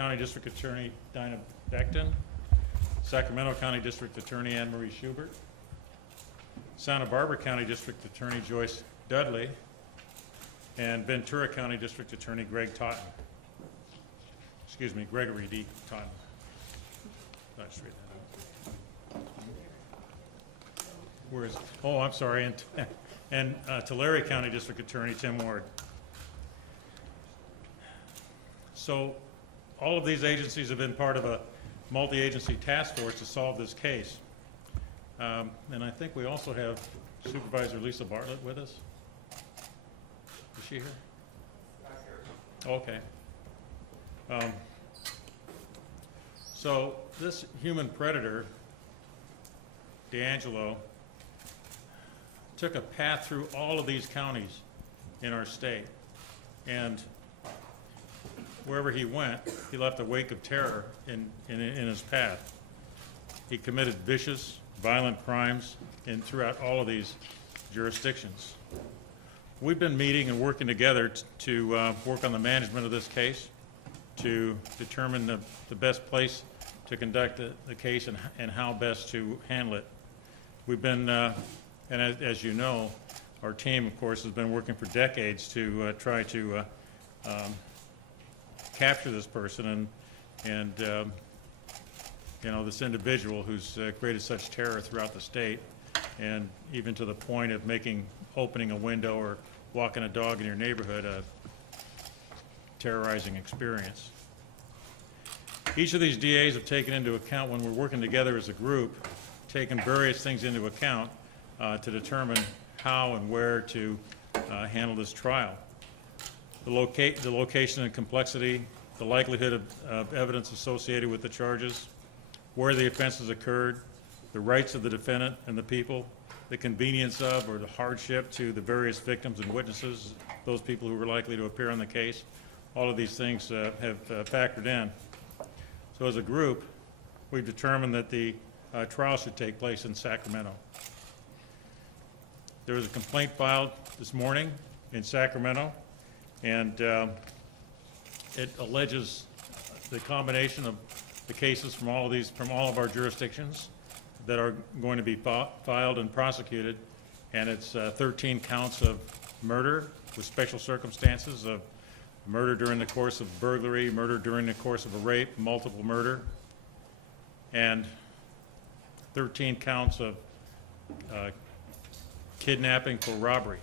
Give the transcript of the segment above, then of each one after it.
County District Attorney Dinah Beckton, Sacramento County District Attorney Anne Marie Schubert, Santa Barbara County District Attorney Joyce Dudley, and Ventura County District Attorney Gregory D. Totten. Where is it? Oh, I'm sorry, and Tulare County District Attorney Tim Ward. So all of these agencies have been part of a multi-agency task force to solve this case. And I think we also have Supervisor Lisa Bartlett with us. Is she here? Okay. So this human predator, DeAngelo, took a path through all of these counties in our state. And wherever he went, he left a wake of terror in his path. He committed vicious, violent crimes throughout all of these jurisdictions. We've been meeting and working together to work on the management of this case, to determine the best place to conduct the case and how best to handle it. We've been, and as you know, our team, of course, has been working for decades to try to capture this person and you know, this individual who's created such terror throughout the state, and even to the point of opening a window or walking a dog in your neighborhood a terrorizing experience. Each of these DAs have taken into account, when we're working together as a group, taken various things into account to determine how and where to handle this trial. The location and complexity, the likelihood of evidence associated with the charges, where the offenses occurred, the rights of the defendant and the people, the convenience of or the hardship to the various victims and witnesses, those people who were likely to appear on the case. All of these things have factored in. So as a group, we've determined that the trial should take place in Sacramento. There was a complaint filed this morning in Sacramento, and it alleges the combination of the cases from all of our jurisdictions that are going to be filed and prosecuted, and it's 13 counts of murder with special circumstances of murder during the course of burglary, murder during the course of a rape, multiple murder, and 13 counts of kidnapping for robbery.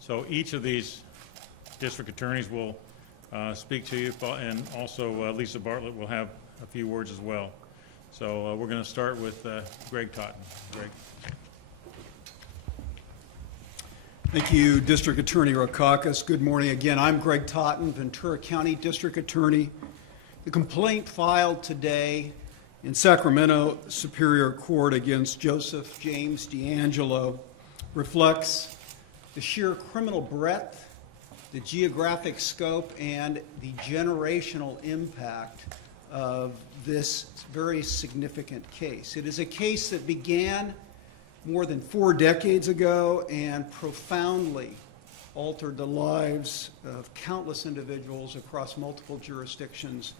So each of these district attorneys will speak to you, and also Lisa Bartlett will have a few words as well. So we're going to start with Greg Totten. Greg. Thank you, District Attorney Rokakis. Good morning again. I'm Greg Totten, Ventura County District Attorney. The complaint filed today in Sacramento Superior Court against Joseph James DeAngelo reflects the sheer criminal breadth, the geographic scope, and the generational impact of this very significant case. It is a case that began more than 4 decades ago and profoundly altered the lives of countless individuals across multiple jurisdictions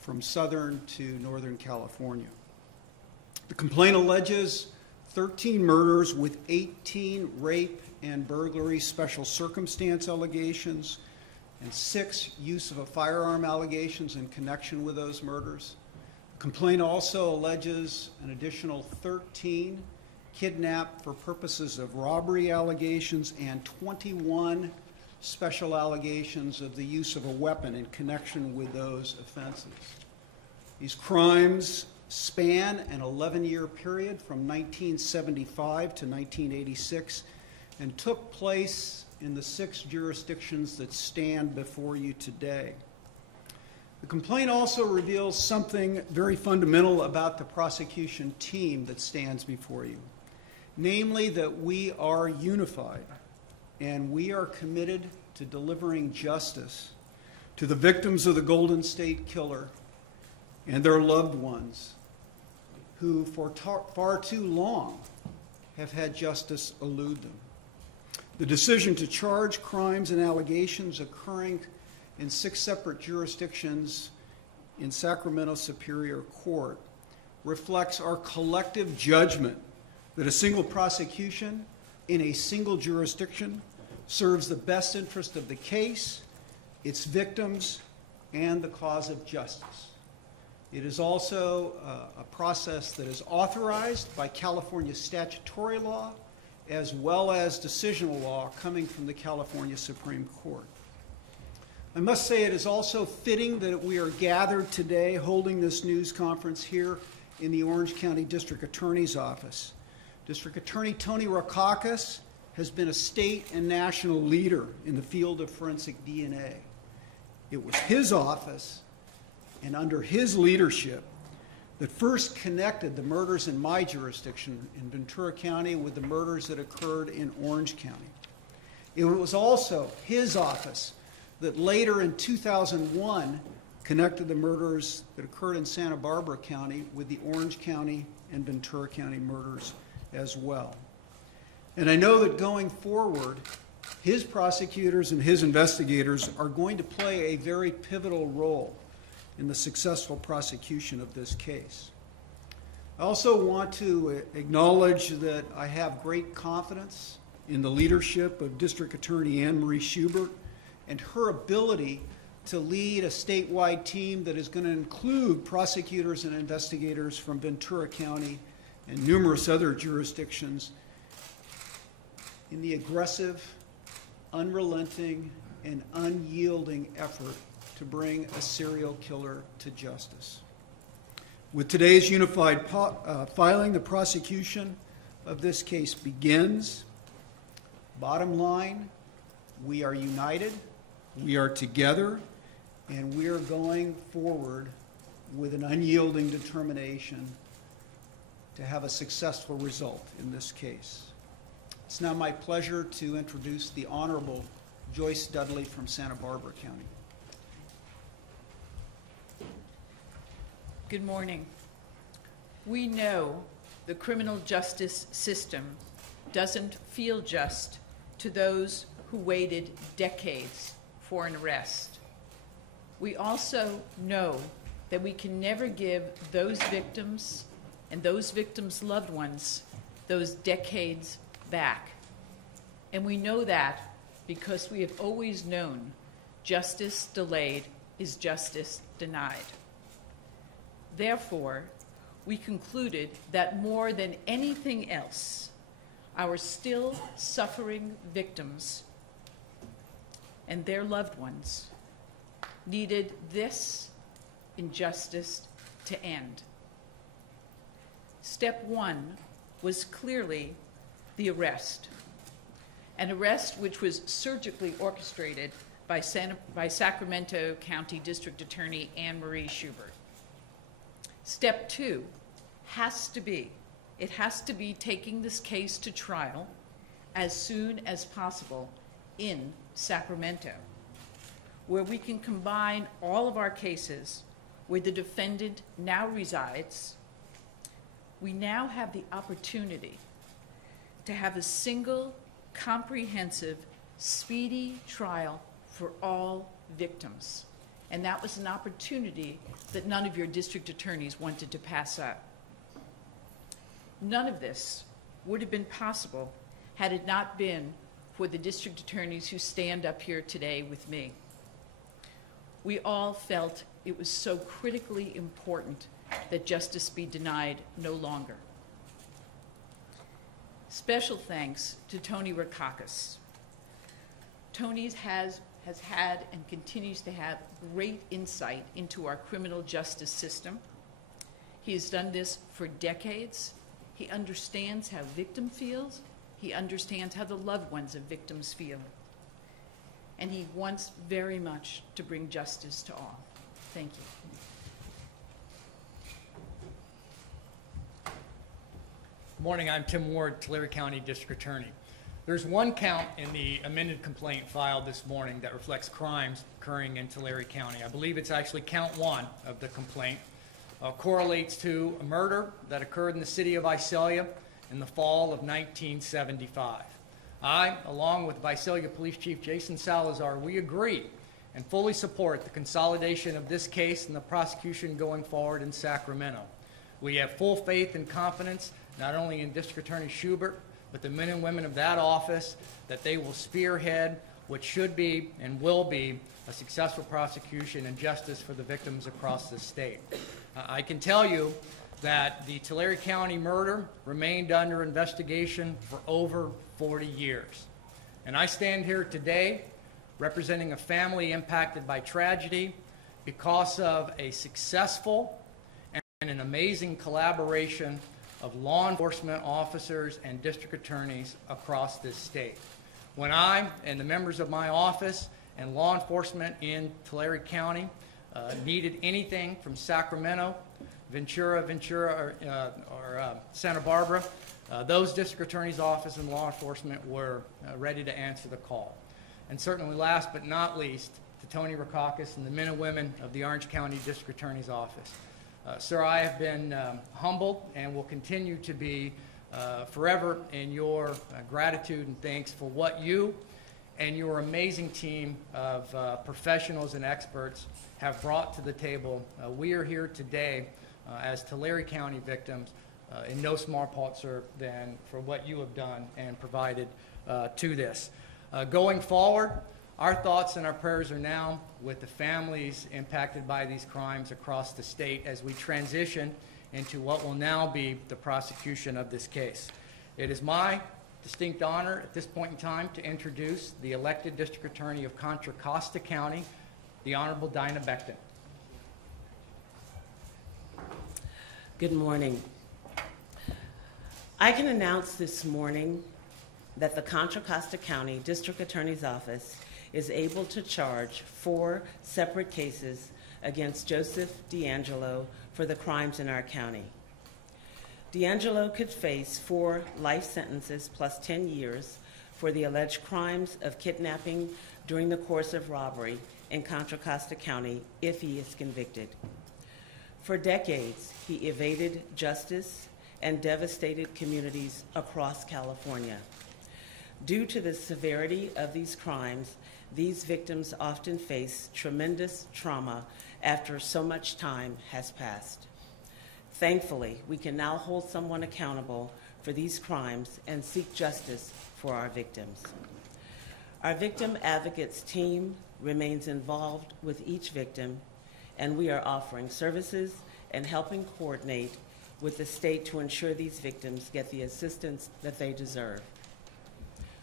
from Southern to Northern California. The complaint alleges 13 murders with 18 rape and burglary special circumstance allegations and 6 use of a firearm allegations in connection with those murders. The complaint also alleges an additional 13 kidnapped for purposes of robbery allegations and 21 special allegations of the use of a weapon in connection with those offenses. These crimes span an 11-year period from 1975 to 1986 and took place in the 6 jurisdictions that stand before you today. The complaint also reveals something very fundamental about the prosecution team that stands before you, namely that we are unified and we are committed to delivering justice to the victims of the Golden State Killer and their loved ones who for far too long have had justice elude them. The decision to charge crimes and allegations occurring in 6 separate jurisdictions in Sacramento Superior Court reflects our collective judgment that a single prosecution in a single jurisdiction serves the best interest of the case, its victims, and the cause of justice. It is also a process that is authorized by California statutory law as well as decisional law coming from the California Supreme Court. I must say it is also fitting that we are gathered today holding this news conference here in the Orange County District Attorney's Office. District Attorney Tony Rackauckas has been a state and national leader in the field of forensic DNA. It was his office and under his leadership that first connected the murders in my jurisdiction in Ventura County with the murders that occurred in Orange County. It was also his office that later in 2001 connected the murders that occurred in Santa Barbara County with the Orange County and Ventura County murders as well. And I know that going forward, his prosecutors and his investigators are going to play a very pivotal role in the successful prosecution of this case. I also want to acknowledge that I have great confidence in the leadership of District Attorney Anne Marie Schubert and her ability to lead a statewide team that is going to include prosecutors and investigators from Ventura County and numerous other jurisdictions in the aggressive, unrelenting, and unyielding effort to bring a serial killer to justice. With today's unified filing, the prosecution of this case begins. Bottom line, we are united, we are together, and we are going forward with an unyielding determination to have a successful result in this case. It's now my pleasure to introduce the Honorable Joyce Dudley from Santa Barbara County. Good morning. We know the criminal justice system doesn't feel just to those who waited decades for an arrest. We also know that we can never give those victims and those victims' loved ones those decades back. And we know that because we have always known justice delayed is justice denied. Therefore, we concluded that more than anything else, our still suffering victims and their loved ones needed this injustice to end. Step one was clearly the arrest, an arrest which was surgically orchestrated by Sacramento County District Attorney Anne Marie Schubert. Step two has to be taking this case to trial as soon as possible in Sacramento, where we can combine all of our cases where the defendant now resides. We now have the opportunity to have a single, comprehensive, speedy trial for all victims. And that was an opportunity that none of your district attorneys wanted to pass up. None of this would have been possible had it not been for the district attorneys who stand up here today with me. We all felt it was so critically important that justice be denied no longer. Special thanks to Tony Rackauckas. Tony has had and continues to have great insight into our criminal justice system. He has done this for decades. He understands how victim feels. He understands how the loved ones of victims feel. And he wants very much to bring justice to all. Thank you. Good morning, I'm Tim Ward, Tulare County District Attorney. There's one count in the amended complaint filed this morning that reflects crimes occurring in Tulare County. I believe it's actually count one of the complaint. Correlates to a murder that occurred in the city of Visalia in the fall of 1975. I, along with Visalia Police Chief Jason Salazar, we agree and fully support the consolidation of this case and the prosecution going forward in Sacramento. We have full faith and confidence not only in District Attorney Schubert, but the men and women of that office, that they will spearhead what should be and will be a successful prosecution and justice for the victims across the state. I can tell you that the Tulare County murder remained under investigation for over 40 years. And I stand here today representing a family impacted by tragedy because of a successful and an amazing collaboration of law enforcement officers and district attorneys across this state. When I and the members of my office and law enforcement in Tulare County needed anything from Sacramento, Ventura, or Santa Barbara, those district attorney's office and law enforcement were ready to answer the call. And certainly last but not least, to Tony Rackauckas and the men and women of the Orange County District Attorney's Office. Sir, I have been humbled and will continue to be forever in your gratitude and thanks for what you and your amazing team of professionals and experts have brought to the table. We are here today as Tulare County victims in no small part, sir, than for what you have done and provided to this. Going forward, our thoughts and our prayers are now with the families impacted by these crimes across the state as we transition into what will now be the prosecution of this case. It is my distinct honor at this point in time to introduce the elected District Attorney of Contra Costa County, the Honorable Dinah Becton. Good morning. I can announce this morning that the Contra Costa County District Attorney's Office is able to charge 4 separate cases against Joseph DeAngelo for the crimes in our county. DeAngelo could face 4 life sentences plus 10 years for the alleged crimes of kidnapping during the course of robbery in Contra Costa County if he is convicted. For decades, he evaded justice and devastated communities across California. Due to the severity of these crimes, these victims often face tremendous trauma after so much time has passed. Thankfully, we can now hold someone accountable for these crimes and seek justice for our victims. Our victim advocates team remains involved with each victim, and we are offering services and helping coordinate with the state to ensure these victims get the assistance that they deserve.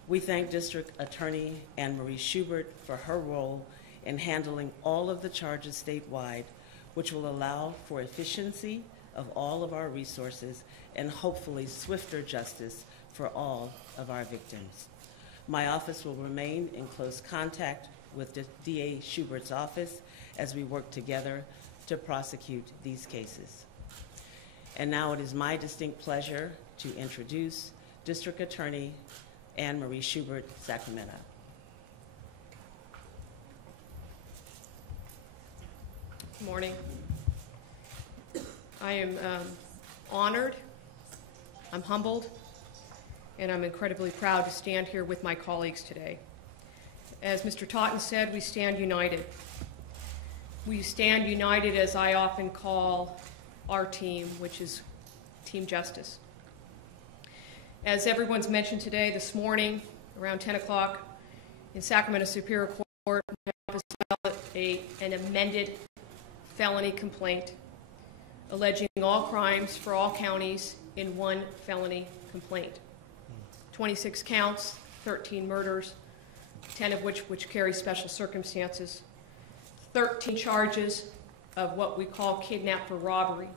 We thank District Attorney Anne Marie Schubert for her role in handling all of the charges statewide, which will allow for efficiency of all of our resources and hopefully swifter justice for all of our victims. My office will remain in close contact with DA Schubert's office as we work together to prosecute these cases. And now it is my distinct pleasure to introduce District Attorney Anne Marie Schubert, Sacramento. Good morning. I am honored, I'm humbled, and I'm incredibly proud to stand here with my colleagues today. As Mr. Totten said, we stand united. We stand united, as I often call our team, which is Team Justice. As everyone's mentioned today, this morning, around 10 o'clock, in Sacramento Superior Court, my office filed an amended felony complaint alleging all crimes for all counties in one felony complaint. 26 counts, 13 murders, 10 of which carry special circumstances, 13 charges of what we call kidnap for robbery,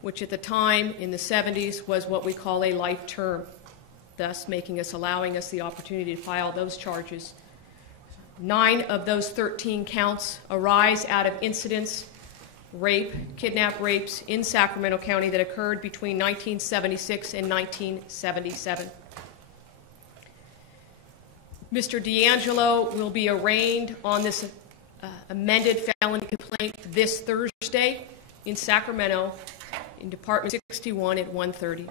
which at the time in the 70s was what we call a life term, thus allowing us the opportunity to file those charges. 9 of those 13 counts arise out of incidents, kidnap rapes in Sacramento County that occurred between 1976 and 1977. Mr. DeAngelo will be arraigned on this amended felony complaint this Thursday in Sacramento in Department 61 at 1:30.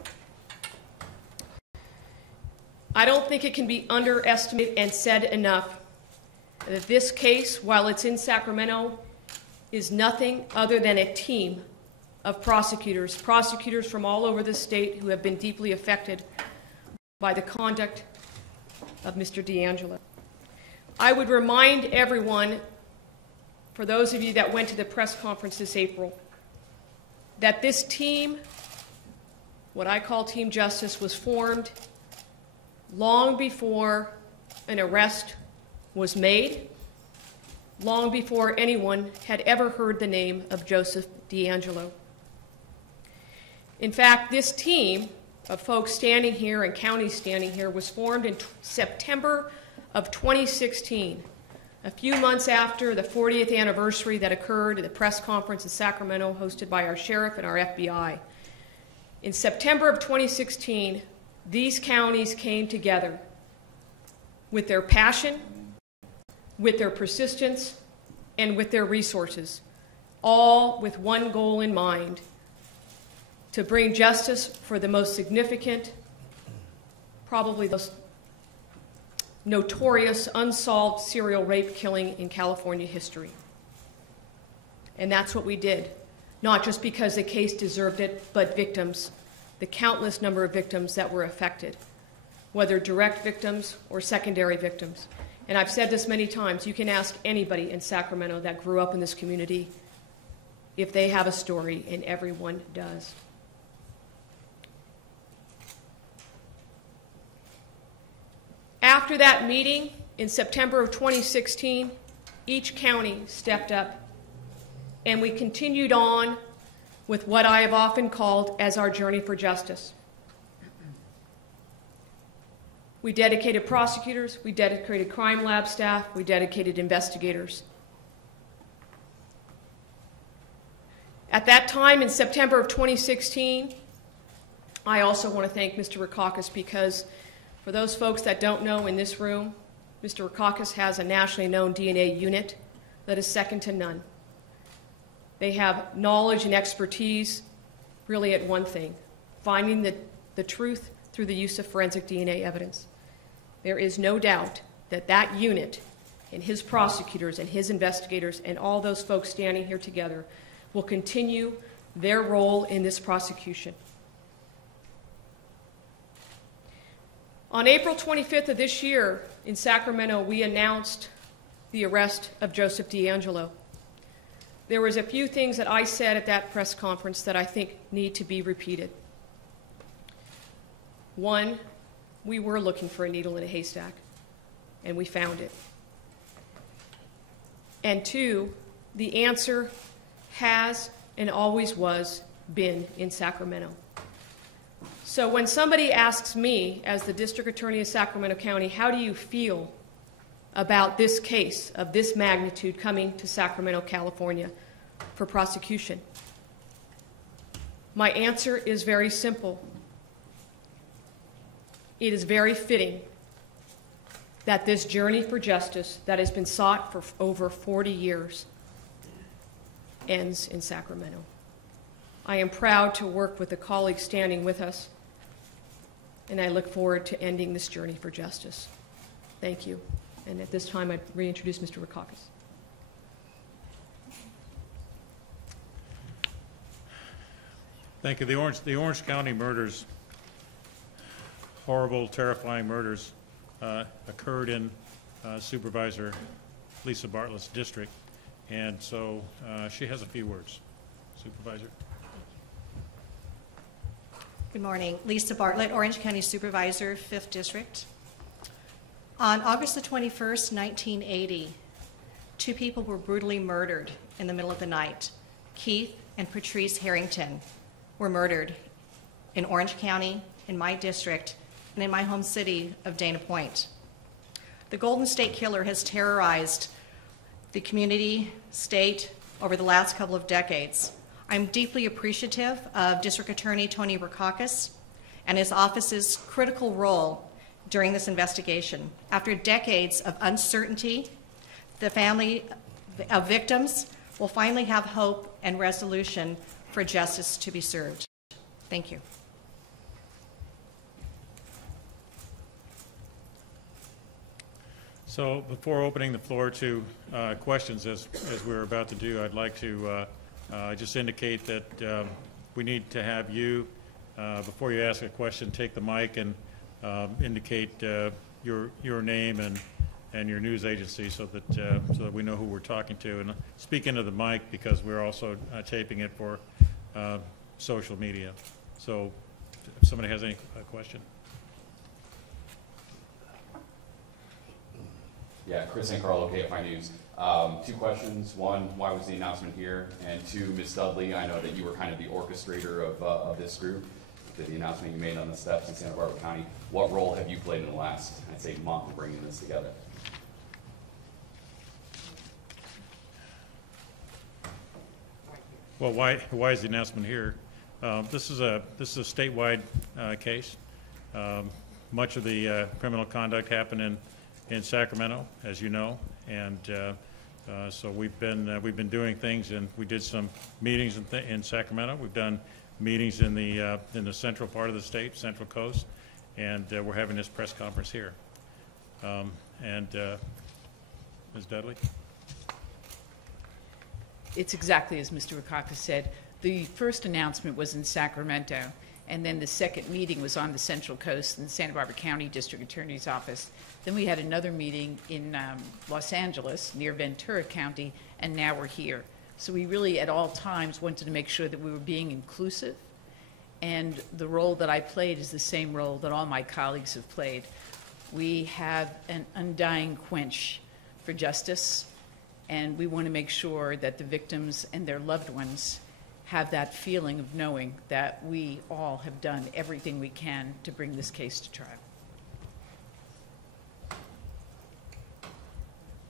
I don't think it can be underestimated and said enough that this case, while it's in Sacramento, is nothing other than a team of prosecutors from all over the state who have been deeply affected by the conduct of Mr. DeAngelo. I would remind everyone, for those of you that went to the press conference this April, that this team, what I call Team Justice, was formed long before an arrest was made, long before anyone had ever heard the name of Joseph DeAngelo. In fact, this team of folks standing here and counties standing here was formed in September of 2016, a few months after the 40th anniversary that occurred at the press conference in Sacramento hosted by our sheriff and our FBI. In September of 2016, these counties came together with their passion, with their persistence, and with their resources, all with one goal in mind: to bring justice for the most significant, probably the most notorious, unsolved serial rape killing in California history. And that's what we did, not just because the case deserved it, but victims, the countless number of victims that were affected, whether direct victims or secondary victims. And I've said this many times, you can ask anybody in Sacramento that grew up in this community if they have a story, and everyone does. After that meeting in September of 2016, each county stepped up, and we continued on with what I have often called as our journey for justice. We dedicated prosecutors, we dedicated crime lab staff, we dedicated investigators. At that time, in September of 2016, I also want to thank Mr. Rackauckas, because for those folks that don't know in this room, Mr. Rackauckas has a nationally known DNA unit that is second to none. They have knowledge and expertise really at one thing: finding the truth through the use of forensic DNA evidence. There is no doubt that that unit and his prosecutors and his investigators and all those folks standing here together will continue their role in this prosecution. On April 25th of this year in Sacramento, we announced the arrest of Joseph DeAngelo. There was a few things that I said at that press conference that I think need to be repeated. One, we were looking for a needle in a haystack, and we found it. And two, the answer has and always was been in Sacramento. So when somebody asks me, as the District Attorney of Sacramento County, how do you feel about this case of this magnitude coming to Sacramento, California for prosecution? My answer is very simple. It is very fitting that this journey for justice that has been sought for over 40 years ends in Sacramento. I am proud to work with the colleagues standing with us, and I look forward to ending this journey for justice. Thank you. And at this time, I reintroduce Mr. Rackauckas. Thank you. The Orange County murders, horrible, terrifying murders, occurred in Supervisor Lisa Bartlett's district, and so she has a few words. Supervisor. Good morning. Lisa Bartlett, Orange County Supervisor, 5th District. On August the 21st, 1980, 2 people were brutally murdered in the middle of the night. Keith and Patrice Harrington were murdered in Orange County, in my district, and in my home city of Dana Point. The Golden State Killer has terrorized the community, state, over the last couple of decades. I'm deeply appreciative of District Attorney Tony Rackauckas and his office's critical role during this investigation. After decades of uncertainty, the family of victims will finally have hope and resolution for justice to be served. Thank you. So before opening the floor to questions, as we're about to do, I'd like to just indicate that we need to have you, before you ask a question, take the mic and indicate your name and your news agency so that we know who we're talking to. And speak into the mic because we're also taping it for social media. So if somebody has any question. Yeah, Chris and Carlo, KFI News. 2 questions. One, why was the announcement here? And 2, Ms. Dudley, I know that you were kind of the orchestrator of this group, the announcement you made on the steps in Santa Barbara County. What role have you played in the last, I'd say, month in bringing this together? Well, why is the announcement here? This is a statewide case. Much of the criminal conduct happened in Sacramento, as you know, and so we've been doing things, and we did some meetings in Sacramento. We've done meetings in the central part of the state, Central Coast, and we're having this press conference here. And Ms. Dudley? It's exactly as Mr. Rakaka said. The first announcement was in Sacramento, and then the second meeting was on the Central Coast in the Santa Barbara County District Attorney's Office. Then we had another meeting in Los Angeles, near Ventura County, and now we're here. So we really, at all times, wanted to make sure that we were being inclusive, and the role that I played is the same role that all my colleagues have played. We have an undying quench for justice, and we want to make sure that the victims and their loved ones have that feeling of knowing that we all have done everything we can to bring this case to trial.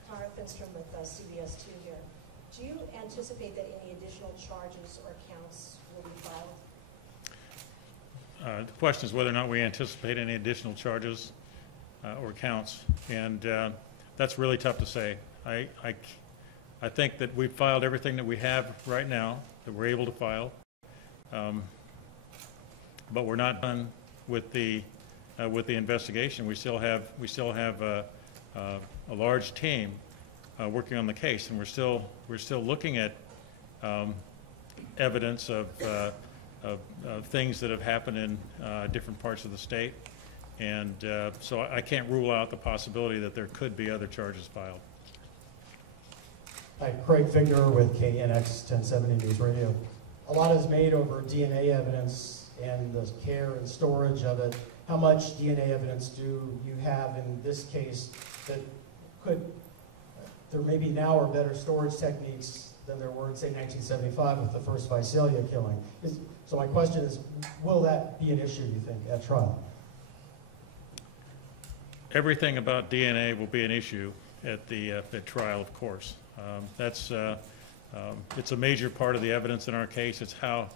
Tara Finstrom with CBS 2 here. Do you anticipate that any additional charges or counts will be filed? The question is whether or not we anticipate any additional charges or counts, and that's really tough to say. I think that we've filed everything that we have right now that we're able to file, but we're not done with the investigation. We still have a large team working on the case, and we're still looking at evidence of things that have happened in different parts of the state, and so I can't rule out the possibility that there could be other charges filed. Hi, Craig Figner with KNX 1070 News Radio. A lot is made over DNA evidence and the care and storage of it. How much DNA evidence do you have in this case that there maybe now are better storage techniques than there were in, say, 1975 with the first Visalia killing? So my question is, will that be an issue, you think, at trial? Everything about DNA will be an issue at the trial, of course. It's a major part of the evidence in our case. It's how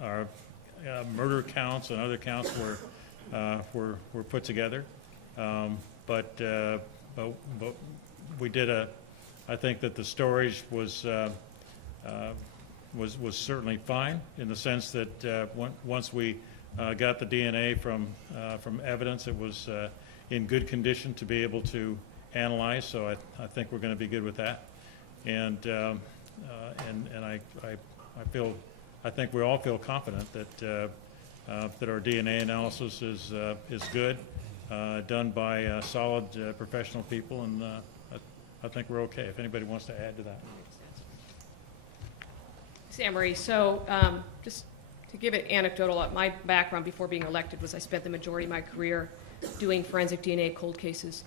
our murder counts and other counts were put together. But we did I think that the storage was certainly fine in the sense that once we got the DNA from evidence, it was in good condition to be able to analyze. So I think we're going to be good with that, and I think we all feel confident that our DNA analysis is good, done by solid professional people, and I think we're okay. If anybody wants to add to that. Sam Marie, so just to give it anecdotal, my background before being elected was I spent the majority of my career doing forensic DNA cold cases.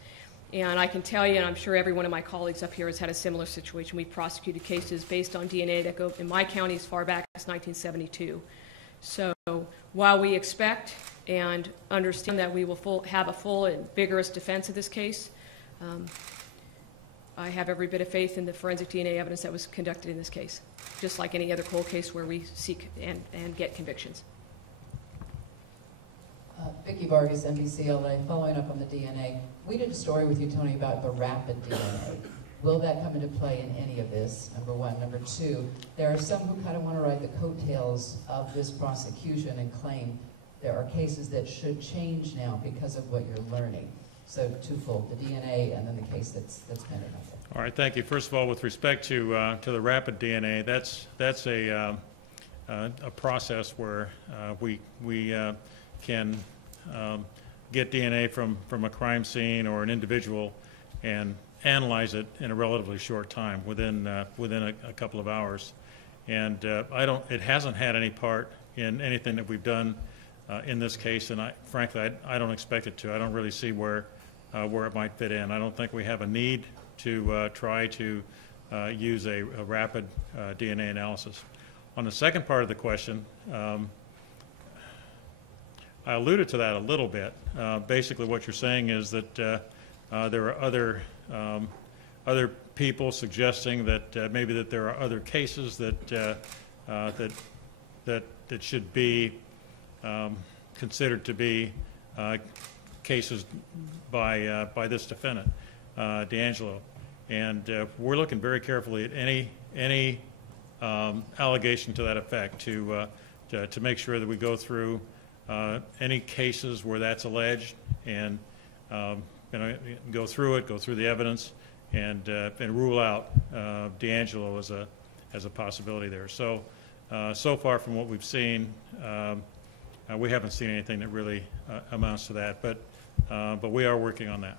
And I can tell you, and I'm sure every one of my colleagues up here has had a similar situation. We've prosecuted cases based on DNA that go in my county as far back as 1972. So while we expect and understand that we will have a full and vigorous defense of this case, I have every bit of faith in the forensic DNA evidence that was conducted in this case, just like any other cold case where we seek and get convictions. Vicki Vargas, NBC LA, following up on the DNA. We did a story with you, Tony, about the rapid DNA. Will that come into play in any of this, number one? Number two, there are some who kind of want to ride the coattails of this prosecution and claim there are cases that should change now because of what you're learning. So twofold, the DNA and then the case that's pending out there. All right, thank you. First of all, with respect to the rapid DNA, that's a process where we can get DNA from a crime scene or an individual and analyze it in a relatively short time, within a couple of hours. And it hasn't had any part in anything that we've done in this case, and frankly, I don't expect it to. I don't really see where it might fit in. I don't think we have a need to try to use a rapid DNA analysis. On the second part of the question, I alluded to that a little bit. Basically, what you're saying is that there are other people suggesting that maybe that there are other cases that should be considered to be cases by this defendant, DeAngelo, and we're looking very carefully at any allegation to that effect to make sure that we go through any cases where that's alleged and go through the evidence and rule out DeAngelo as a possibility there. So so far from what we've seen, we haven't seen anything that really amounts to that, but we are working on that.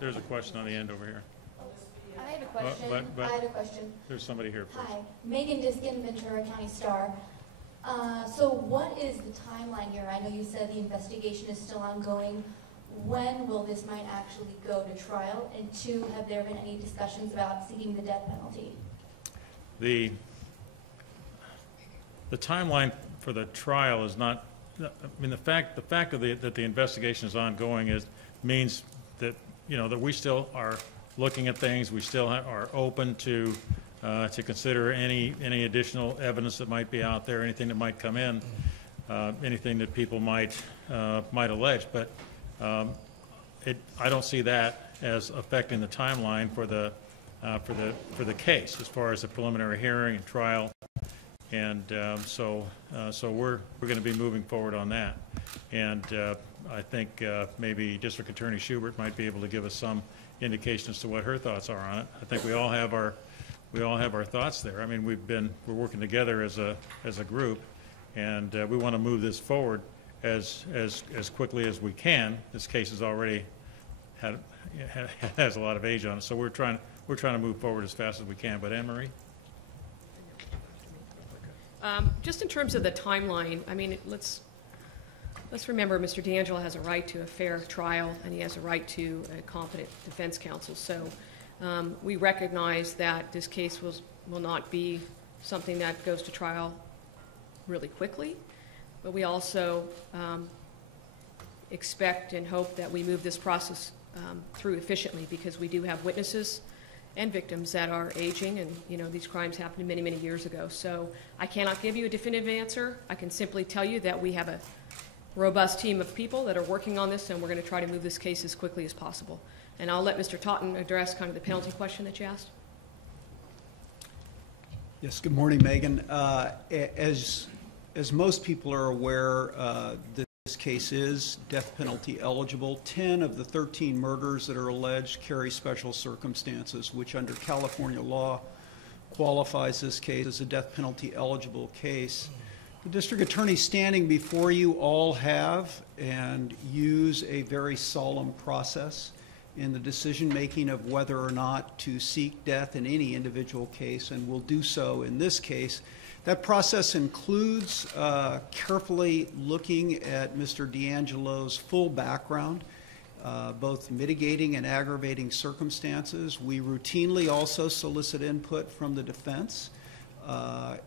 There's a question on the end over here. I have a question. But I have a question. There's somebody here first. Hi, Megan Diskin, Ventura County Star. So what is the timeline here? I know you said the investigation is still ongoing. When will this might actually go to trial? And two, have there been any discussions about seeking the death penalty? The timeline for the trial is not. I mean, the fact that the investigation is ongoing means that that we still are looking at things. We still are open to consider any additional evidence that might be out there, anything that might come in, anything that people might allege. But I don't see that as affecting the timeline for the case as far as the preliminary hearing and trial. And so we're going to be moving forward on that. And I think maybe District Attorney Schubert might be able to give us some indication as to what her thoughts are on it. I think we all have our thoughts there. I mean, we're working together as a group, and we want to move this forward as quickly as we can. This case has already has a lot of age on it, so we're trying to move forward as fast as we can. But Anne Marie? Just in terms of the timeline, I mean, let's remember Mr. DeAngelo has a right to a fair trial, and he has a right to a competent defense counsel. So we recognize that this case will not be something that goes to trial really quickly, but we also expect and hope that we move this process through efficiently, because we do have witnesses and victims that are aging, and these crimes happened many, many years ago. So I cannot give you a definitive answer. I can simply tell you that we have a robust team of people that are working on this, and we're going to try to move this case as quickly as possible. And I'll let Mr. Totten address kind of the penalty question that you asked. Yes, good morning, Megan. As most people are aware, this case is death penalty eligible. 10 of the 13 murders that are alleged carry special circumstances, which under California law qualifies this case as a death penalty eligible case. The district attorneys standing before you all have and use a very solemn process in the decision-making of whether or not to seek death in any individual case, and will do so in this case. That process includes carefully looking at Mr. DeAngelo's full background, both mitigating and aggravating circumstances. We routinely also solicit input from the defense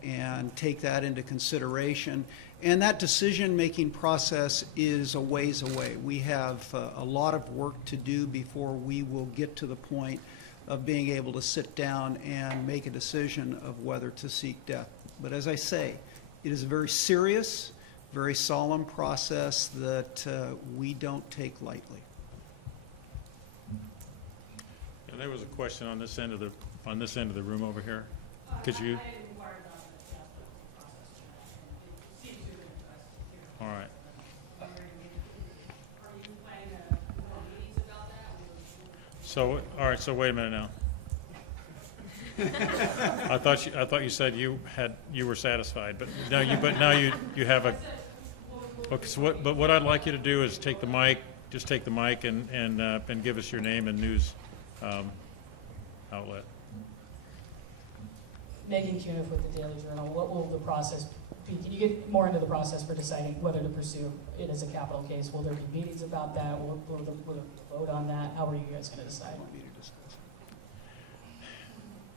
and take that into consideration. And that decision-making process is a ways away. We have a lot of work to do before we will get to the point of being able to sit down and make a decision of whether to seek death. But as I say, it is a very serious, very solemn process that we don't take lightly. And there was a question on this end of the room over here. Could you? All right. So, all right, so wait a minute now. I thought you said you were satisfied, but now you have a. Okay, so what I'd like you to do is take the mic, just take the mic and give us your name and news outlet. Megan Cuniff with the Daily Journal. What will the process be? Can you get more into the process for deciding whether to pursue it as a capital case? Will there be meetings about that? Will the vote on that? How are you guys going to decide?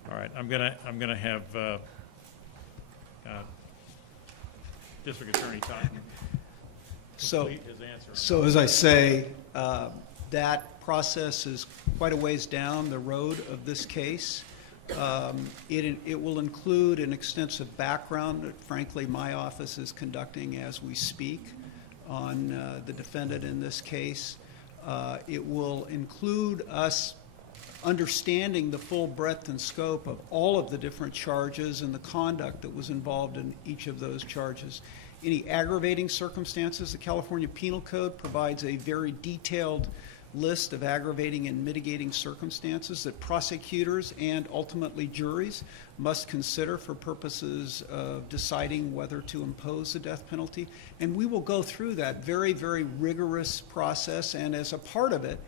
All right, I'm gonna have District Attorney Totten complete his answer. So as I say, that process is quite a ways down the road of this case. It will include an extensive background that, frankly, my office is conducting as we speak on the defendant in this case. It will include us understanding the full breadth and scope of all of the different charges and the conduct that was involved in each of those charges. Any aggravating circumstances, the California Penal Code provides a very detailed list of aggravating and mitigating circumstances that prosecutors and ultimately juries must consider for purposes of deciding whether to impose the death penalty. And we will go through that very, very rigorous process, and as a part of it,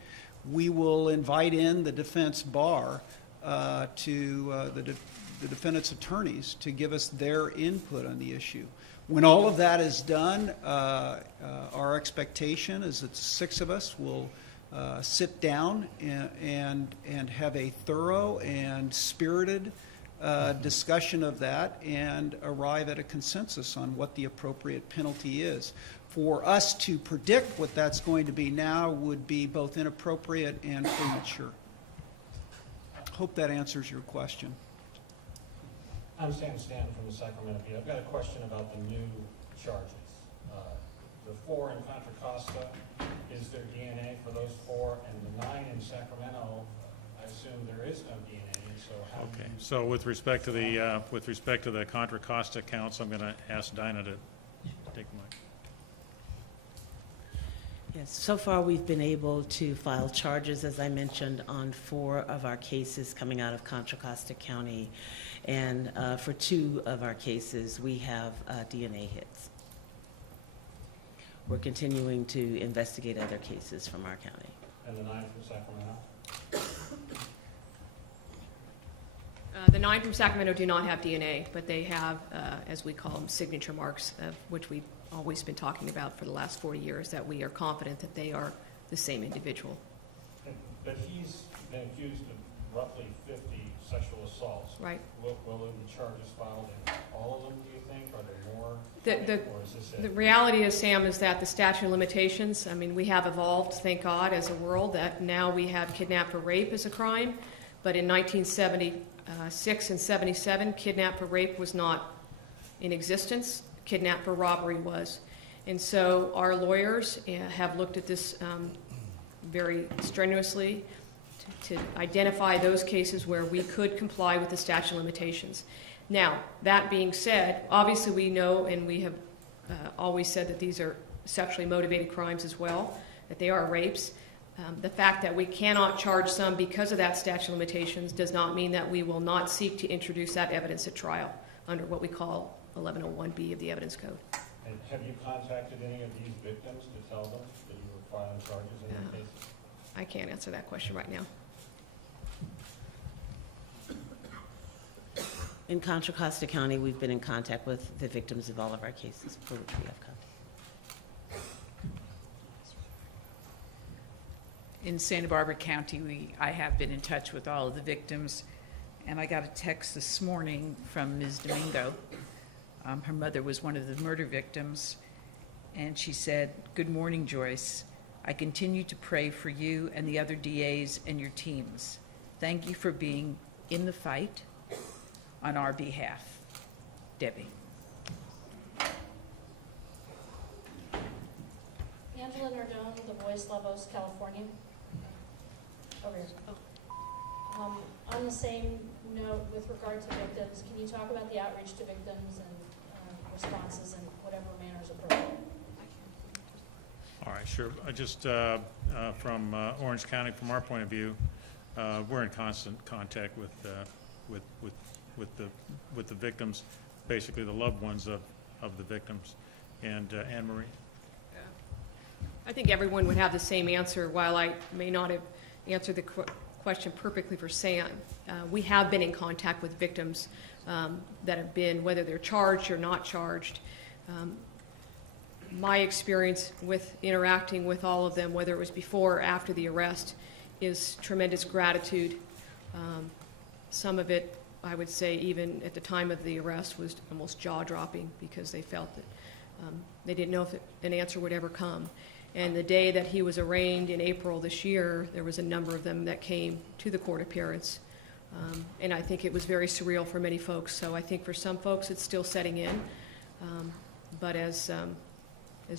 we will invite in the defense bar to the defendant's attorneys to give us their input on the issue. When all of that is done, our expectation is that 6 of us will sit down and have a thorough and spirited discussion of that and arrive at a consensus on what the appropriate penalty is. For us to predict what that's going to be now would be both inappropriate and premature. Hope that answers your question. I'm Sam Stanton from the Sacramento Bee. I've got a question about the new charges. The 4 in Contra Costa, is there DNA for those 4? And the 9 in Sacramento, I assume there is no DNA. So how? Okay. So with respect to the Contra Costa counts, I'm going to ask Dinah to take the mic. Yes, so far we've been able to file charges, as I mentioned, on 4 of our cases coming out of Contra Costa County. And for 2 of our cases, we have DNA hits. We're continuing to investigate other cases from our county. And the 9 from Sacramento? The 9 from Sacramento do not have DNA, but they have, as we call them, signature marks, which we've always been talking about for the last 4 years, that we are confident that they are the same individual. But he's been accused of roughly 50 sexual assaults. Right. Will there be charges filed in all of them, do you think? Are there more? Or is this it? The reality is, Sam, is that the statute of limitations, I mean, we have evolved, thank God, as a world, that now we have kidnap for rape as a crime, but in 1976 and 77, kidnap for rape was not in existence. Kidnap for robbery was. And so our lawyers have looked at this very strenuously to identify those cases where we could comply with the statute of limitations. Now, that being said, obviously we know, and we have always said that these are sexually motivated crimes as well, that they are rapes. The fact that we cannot charge some because of that statute of limitations does not mean that we will not seek to introduce that evidence at trial under what we call 1101B of the Evidence Code. And have you contacted any of these victims to tell them that you were filing charges in their cases? I can't answer that question right now. In Contra Costa County, we've been in contact with the victims of all of our cases for which we have contact. In Santa Barbara County, I have been in touch with all of the victims, and I got a text this morning from Ms. Domingo. Her mother was one of the murder victims, and she said, "Good morning, Joyce. I continue to pray for you and the other DAs and your teams. Thank you for being in the fight on our behalf. Debbie." Angela Nardone, The Voice, Lavos, California. Over here. On the same note, with regard to victims, can you talk about the outreach to victims and responses in whatever manner is appropriate? All right, sure. I just, from Orange County, from our point of view, we're in constant contact with the victims, basically the loved ones of the victims. And Anne Marie? I think everyone would have the same answer. While I may not have answered the question perfectly for Sam, we have been in contact with victims that have been, whether they're charged or not charged. My experience with interacting with all of them, whether it was before or after the arrest, is tremendous gratitude. Some of it, I would say, even at the time of the arrest, was almost jaw-dropping because they felt that they didn't know if an answer would ever come. And the day that he was arraigned in April this year, there was a number of them that came to the court appearance. And I think it was very surreal for many folks. So I think for some folks it's still setting in. But as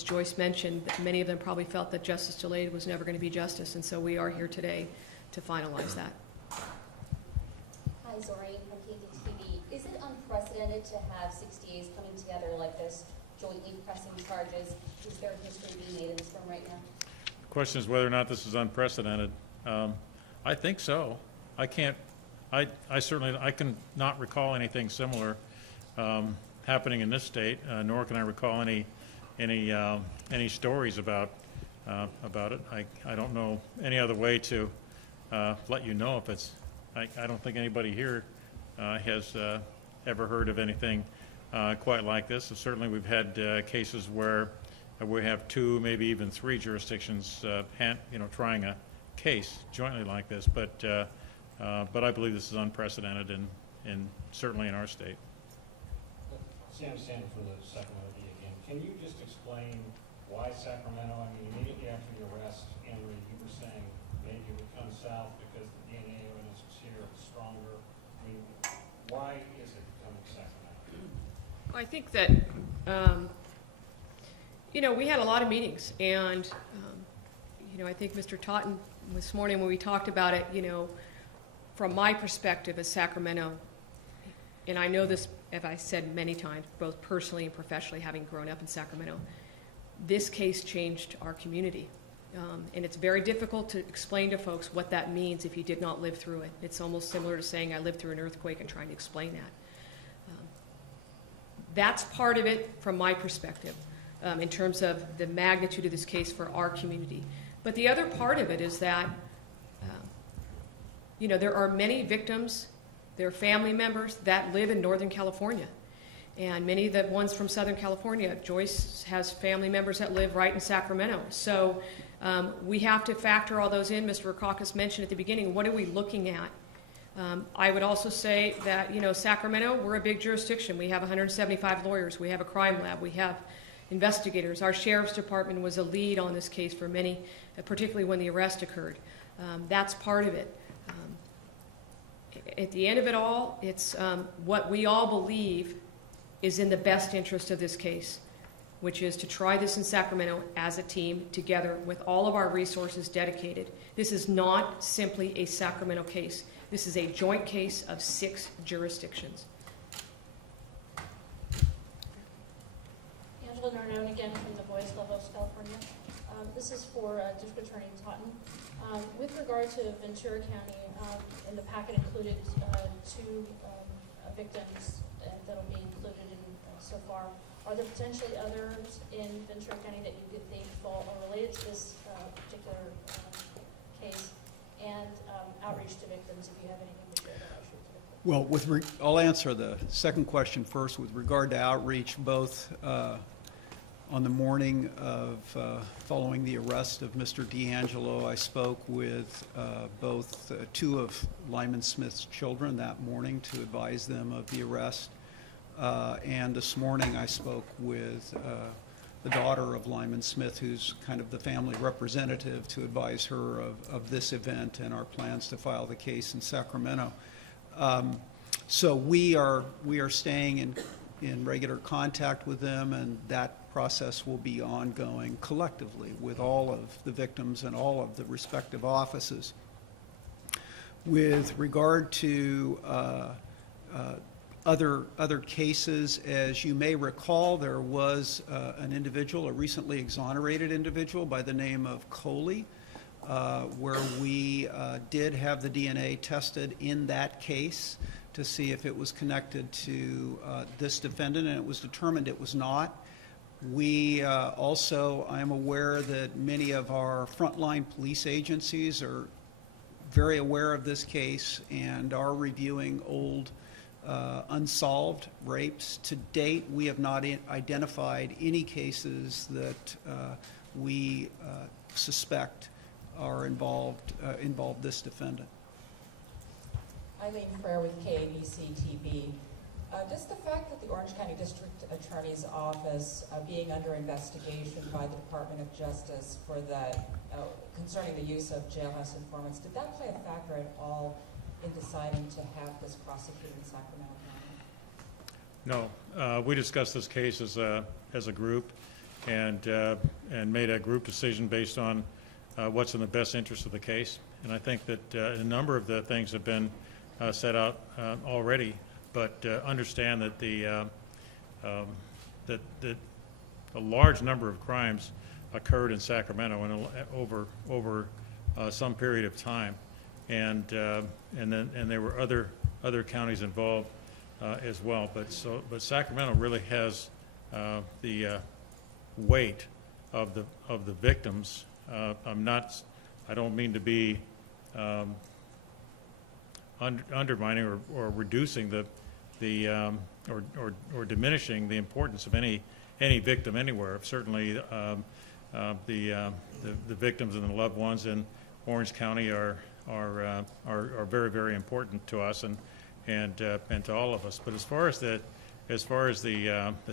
Joyce mentioned, many of them probably felt that justice delayed was never going to be justice. And so we are here today to finalize that. Hi, Zori from KDTV. Is it unprecedented to have 6 DAs coming together like this, jointly pressing charges? Is there history being made in this room right now? The question is whether or not this is unprecedented. I think so. I can not recall anything similar happening in this state, nor can I recall any stories about it. I don't know any other way to let you know if it's. I don't think anybody here has ever heard of anything quite like this. Certainly, we've had cases where we have 2, maybe even 3 jurisdictions, trying a case jointly like this. But I believe this is unprecedented, in certainly in our state. Sam from the Sacramento D again. Can you just explain why Sacramento? I mean, immediately after the arrest, Anne Marie, you were saying maybe it would come south because the DNA evidence was here, stronger. I mean, why is it coming to Sacramento? I think that, we had a lot of meetings, and, I think Mr. Totten this morning when we talked about it, from my perspective as Sacramento, and I know this, as I said many times, both personally and professionally, having grown up in Sacramento, this case changed our community. And it's very difficult to explain to folks what that means if you did not live through it. It's almost similar to saying I lived through an earthquake and trying to explain that. That's part of it from my perspective, in terms of the magnitude of this case for our community. But the other part of it is that, there are many victims, their family members that live in Northern California. And many of the ones from Southern California, Joyce has family members that live right in Sacramento. So we have to factor all those in. Mr. Rackauckas mentioned at the beginning, what are we looking at? I would also say that, Sacramento, we're a big jurisdiction. We have 175 lawyers. We have a crime lab. We have investigators. Our sheriff's department was a lead on this case for many, particularly when the arrest occurred. That's part of it. At the end of it all, it's what we all believe is in the best interest of this case, which is to try this in Sacramento as a team together with all of our resources dedicated. This is not simply a Sacramento case. This is a joint case of 6 jurisdictions. Angela Nardone again from the Boys Lobos, California. This is for District Attorney Totten. With regard to Ventura County, in the packet included 2 victims that will be included in so far. Are there potentially others in Ventura County that you could think fall related to this particular case? And outreach to victims, if you have anything to share about outreach to victims. Well, I'll answer the second question first. With regard to outreach, both on the morning of following the arrest of Mr. DeAngelo, I spoke with both 2 of Lyman Smith's children that morning to advise them of the arrest. And this morning I spoke with the daughter of Lyman Smith, who's kind of the family representative, to advise her of this event and our plans to file the case in Sacramento. So we are staying in regular contact with them, and that process will be ongoing collectively with all of the victims and all of the respective offices. With regard to other cases. As you may recall, there was an individual, a recently exonerated individual by the name of Coley, where we did have the DNA tested in that case to see if it was connected to this defendant, and it was determined it was not. We also, I am aware that many of our frontline police agencies are very aware of this case and are reviewing old unsolved rapes. To date, we have not identified any cases that we suspect are involved this defendant. Eileen Frere with KABC-TV. Just the fact that the Orange County District Attorney's Office being under investigation by the Department of Justice for the concerning the use of jailhouse informants, did that play a factor at all in deciding to have this prosecuted in Sacramento County? No, we discussed this case as a group and made a group decision based on what's in the best interest of the case. And I think that a number of the things have been set out already, but understand that that a large number of crimes occurred in Sacramento and over some period of time, and there were other counties involved as well. But Sacramento really has the weight of the victims. I don't mean to be undermining or reducing or diminishing the importance of any victim anywhere. Certainly, the victims and the loved ones in Orange County are very, very important to us and to all of us. But as far as the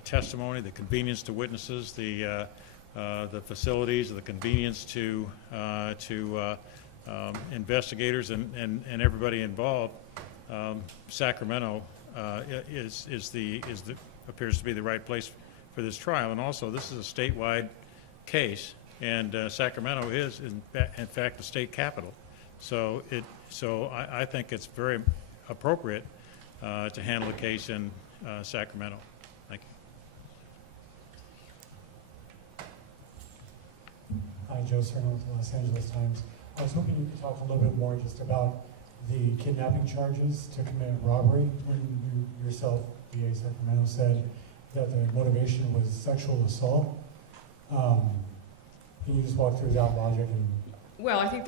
testimony, the convenience to witnesses, the facilities, the convenience to investigators and everybody involved, Sacramento appears to be the right place for this trial. And also, this is a statewide case, and Sacramento is in fact the state capital. So I think it's very appropriate to handle the case in Sacramento. Thank you. Hi, Joe Serna with the Los Angeles Times. I was hoping you could talk a little bit more just about the kidnapping charges to commit robbery, when you yourself, DA Sacramento, said that the motivation was sexual assault. Can you just walk through that logic? Well, I think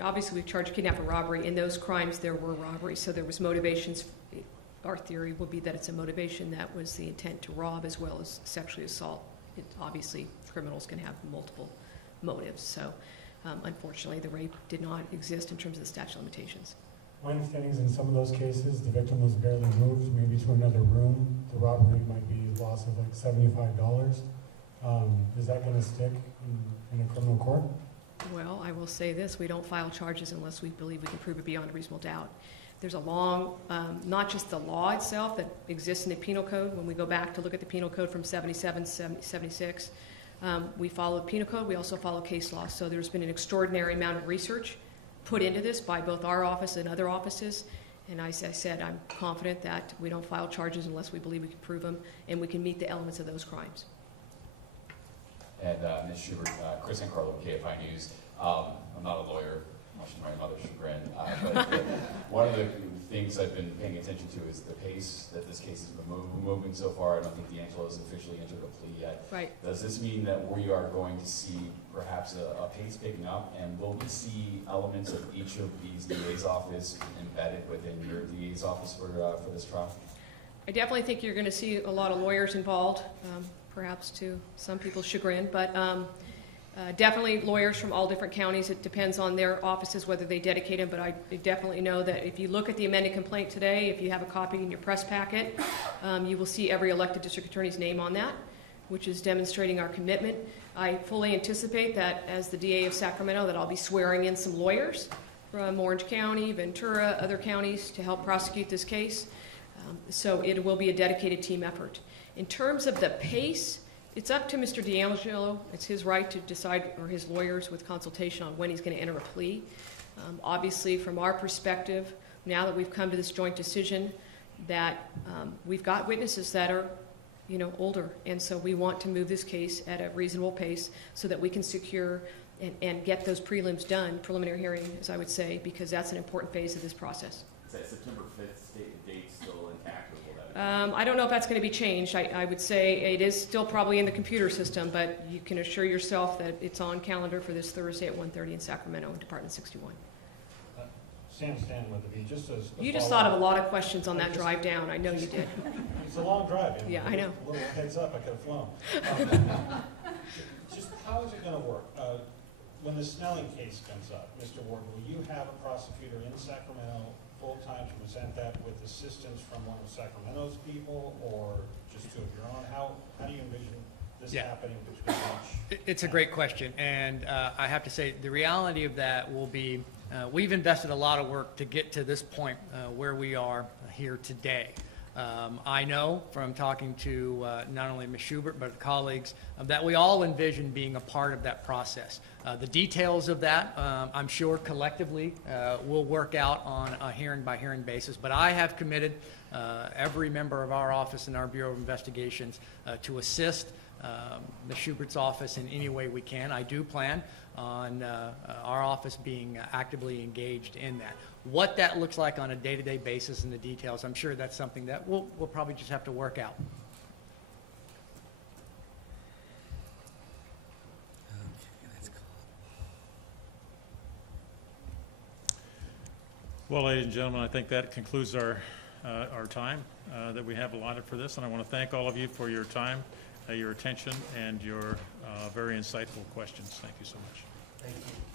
obviously we've charged kidnapping robbery. In those crimes, there were robberies, so there was motivations. Our theory would be that it's a motivation that was the intent to rob as well as sexually assault. Obviously, criminals can have multiple motives, so unfortunately, the rape did not exist in terms of the statute of limitations. My understanding is in some of those cases, the victim was barely moved, maybe to another room. The robbery might be a loss of like $75. Is that going to stick in a criminal court? Well, I will say this, we don't file charges unless we believe we can prove it beyond a reasonable doubt. There's a long, not just the law itself that exists in the penal code. When we go back to look at the penal code from 77, 76, we follow the penal code, we also follow case law. So there's been an extraordinary amount of research put into this by both our office and other offices. And as I said, I'm confident that we don't file charges unless we believe we can prove them and we can meet the elements of those crimes. And Ms. Schubert, Chris and Carlo, KFI News. I'm not a lawyer, much to my mother's chagrin. But one of the things I've been paying attention to is the pace that this case has been moving so far. I don't think DeAngelo has officially entered a plea yet. Right. Does this mean that we are going to see perhaps a pace picking up? And will we see elements of each of these DA's office embedded within your DA's office for this trial? I definitely think you're going to see a lot of lawyers involved, perhaps to some people's chagrin, but definitely lawyers from all different counties. It depends on their offices whether they dedicate them, but I definitely know that if you look at the amended complaint today, if you have a copy in your press packet, you will see every elected district attorney's name on that, which is demonstrating our commitment. I fully anticipate that as the DA of Sacramento that I'll be swearing in some lawyers from Orange County, Ventura, other counties to help prosecute this case. So it will be a dedicated team effort. In terms of the pace, it's up to Mr. DeAngelo. It's his right to decide, or his lawyers with consultation on when he's going to enter a plea. Obviously, from our perspective, now that we've come to this joint decision, that we've got witnesses that are, you know, older, and so we want to move this case at a reasonable pace so that we can secure and get those prelims done, preliminary hearing, as I would say, because that's an important phase of this process. Is that September 5th date still intact, or will that? I don't know if that's going to be changed. I would say it is still probably in the computer system, but you can assure yourself that it's on calendar for this Thursday at 1:30 in Sacramento in Department 61. Sam Stan with the V, just as You just thought of a lot of questions on that drive down. I know you did. It's a long drive. Yeah, I know. A little heads up, I could have flown. Just how is it going to work? When the Snelling case comes up, Mr. Ward, will you have a prosecutor in Sacramento full-time to present that with assistance from one of Sacramento's people, or just two of your own? How do you envision this happening between each? It's a great question, and I have to say the reality of that will be we've invested a lot of work to get to this point where we are here today. I know from talking to not only Ms. Schubert but colleagues that we all envision being a part of that process. The details of that, I'm sure collectively will work out on a hearing-by-hearing basis, but I have committed every member of our office and our Bureau of Investigations to assist Ms. Schubert's office in any way we can. I do plan on our office being actively engaged in that. What that looks like on a day-to-day basis and the details, I'm sure that's something that we'll probably just have to work out. Well, ladies and gentlemen, I think that concludes our time that we have allotted for this, and I want to thank all of you for your time, your attention, and your very insightful questions. Thank you so much. Thank you.